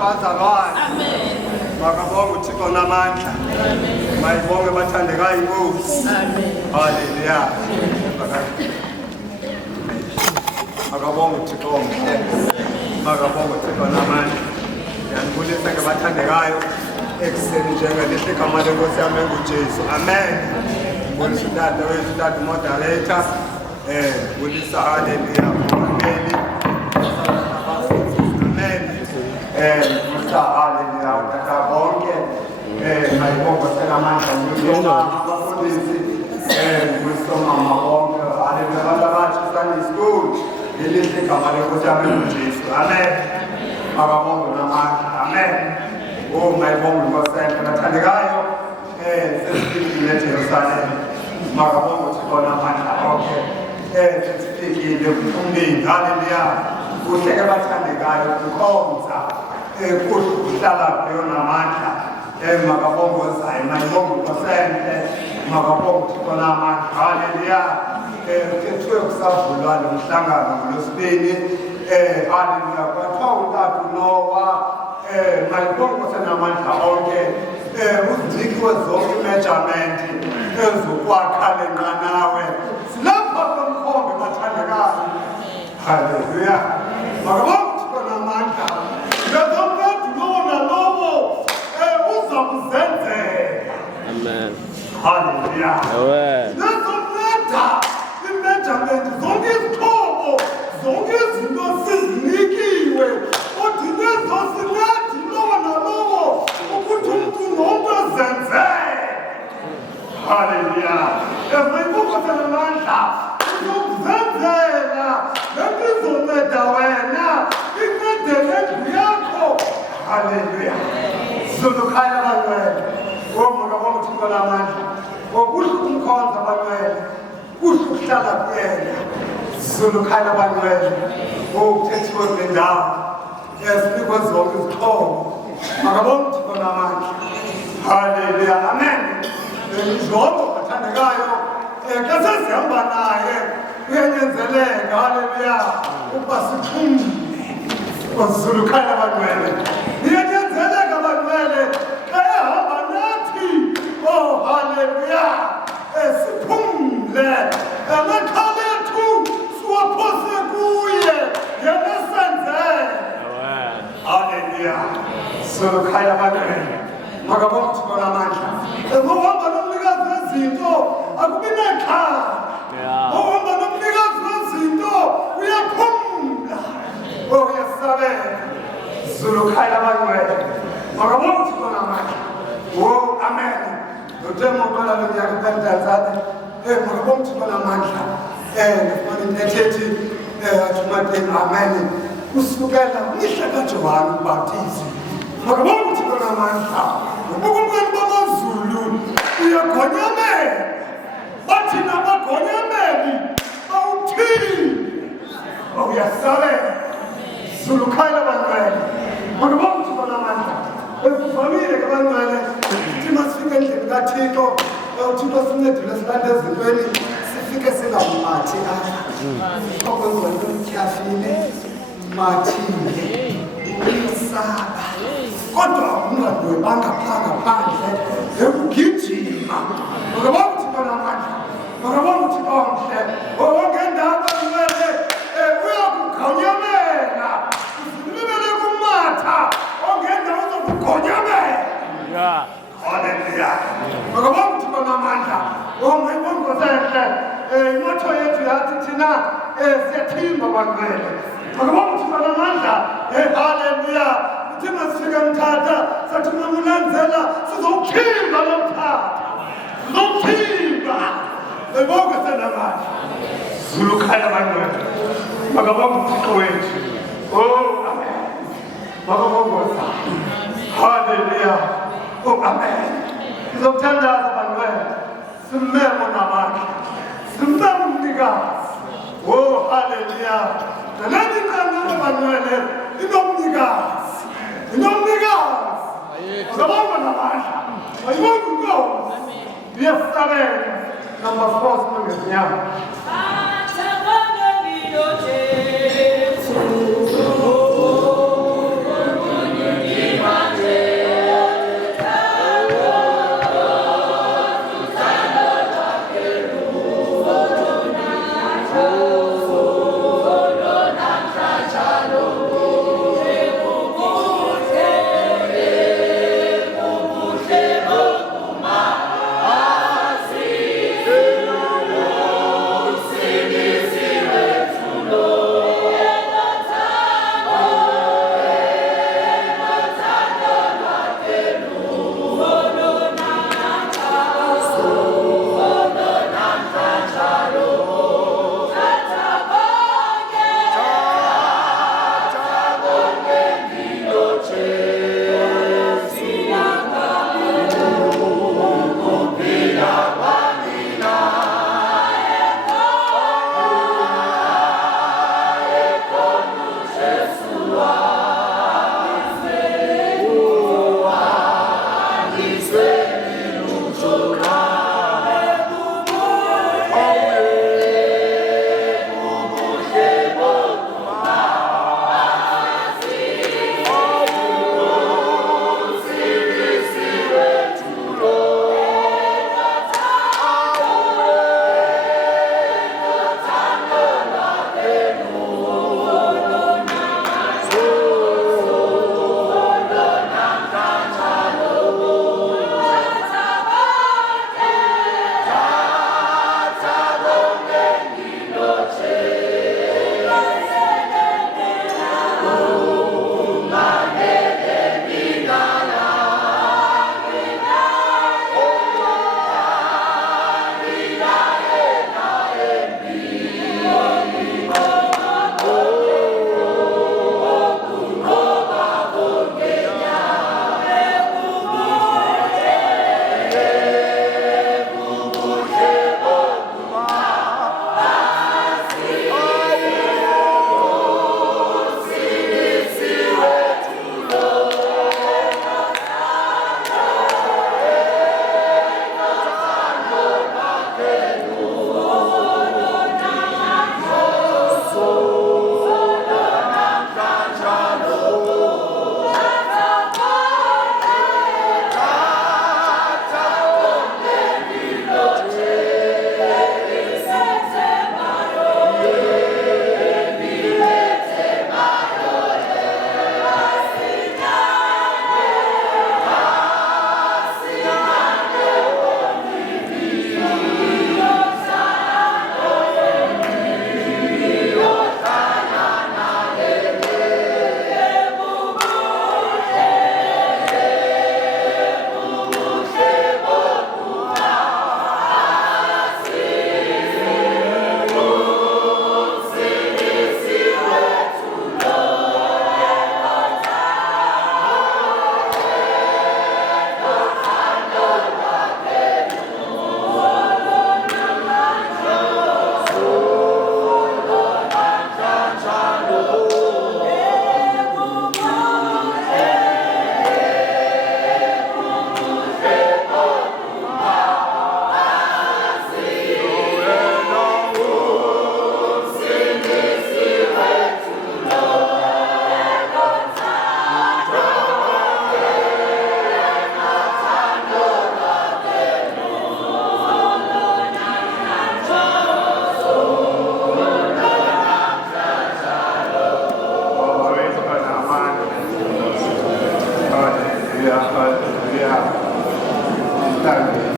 bazalwane. Makabonge uThixo namandla. Mayibonge bathandekayo inkosi. Haleluya. Makabonge uThixo omhle. Makabonge uThixo namandla. Ngiyakubulisa ke bathandekayo ekuseni njengelihle igama lenkosi yami enguJesu. Amen. Ngibulisa utata wethu, utata moderator. Ngibulisa haleluya. Haleluya, utata bonke. Mayibonge senamandla abafundisi. Mama bonke. Haleluya, abantu abatsha Sunday school. Ngelihle igama lenkosi yami enguJesu. Amen. Makabonge namandla. Amen. Oh, mayibonge inkosi enhle bathandekayo. Sesifikile eJerusalem. Makabonge uThixo namandla. Okay. Sesifikile umndeni. Haleluya. Kuhle ke bathandekayo kukhonza. Kuhle ukuhlala kuyo namandla. Makabongozayo. Mayibonge inkosi enhle. Makabonge uThixo namandla. Haleluya. Kuthiwe kusavulwa lo mhlangano ngolwesibili. Haleluya. Kwathiwa utata uNoah. Mayibonge inkosi namandla onke. Uzinikwe zonke i-measurement ezokwakha le nqanawe. Silapha komkhombe bathandekayo. Haleluya. Makabonge uThixo namandla. Ngezomntu lowo nalowo uza kuzenzela. Amen. Haleluya. Ngezomntu i-measurement zonke izixhobo zonke izinto sizinikiwe. Kodwa lezo sinethi lowo nalowo ukuthi umntu nomntu ezenzele. Haleluya. Mayibonge namandla. Uzokuzenzela. Lento izonceda wena. Incede nendlu yakho. Haleluya. Sizolukhaya abangcwele. Makabonge uThixo namandla. Kuhle ukumkhonza abangcwele. Kuhle ukuhlala kuyena. Sizolukhaya abangcwele. Kuthethiwe kule ndawo. Sinikwe zonke izixhobo. Makabonge uThixo namandla. Haleluya. Amen. Izonke bathandekayo. Ke sesihamba naye kuyanyenzeleka. Haleluya. Ukuba siphumle. Sizolukhaya abangcwele. Iyanyenzeleka abangcwele. Ehamba nathi. Oh, haleluya. Siphumle. Amakhala ethu siwaphose kuye. Yena esenzele. Haleluya. Sizolukhaya abangcwele. Makabonge uThixo namandla. Ngohamba nomnikazi wezinto akubi nekhala. Ngohamba nomnikazi wezinto uyaphumla. Oh, uyasabela. Sizolukhaya abangcwele. Makabonge uThixo namandla. Oh, amen. Ngithemba uqala lo nyaka uPentecost. Makabonge uThixo namandla. Ngifuna intethethi athumateni amen. Kusukela mihla kaJohane uMbhaptizi. Makabonge uThixo namandla. Ubukweni bamaZulu uyagonyamela. Bathi nabagonyameli bawuthini. Uyasabela. Sizolukhaya abangcwele. Makabonge uThixo namandla. Kuvamile ke abangcwele thina sifike endlini kaThixo. uThixo sincedile silande ezintweni sifike singamumathi apha. Okwenziwa nomtyhafile mathile. Uyisaba. Kodwa ungadwebanga ngaphandle ekugijima. Makabonge uThixo namandla. Makabonge uThixo omhle. Wonke indaba kumele uyakugonyamela. Usilibele kumatha. Wonke indawo uzokugonyamela. Haleluya. Makabonge uThixo namandla. Mayibonge inkosi enhle. Imotto yethu yathi thina siyathimba abangcwele. Makabonge uThixo namandla. Haleluya. Thina sifika mthatha sathi mamulandzela sizowukhimba lo mthatha. Sizowukhimba. Mayibonge senamandla. Sizolukhaya abangcwele. Makabonge uThixo wethu. Oh, amen. Makabonge. Haleluya. Oh, amen. Sizokuthandaza abangcwele. Simmemo namandla. Simmemo umnikazi. Oh, haleluya. Naleli qanqaba abangcwele inomnikazi. Inomnikazi. Makabonge namandla. Mayibonge inkosi. Uyasabela. Number 4 singezinyama. Atabanga bidoche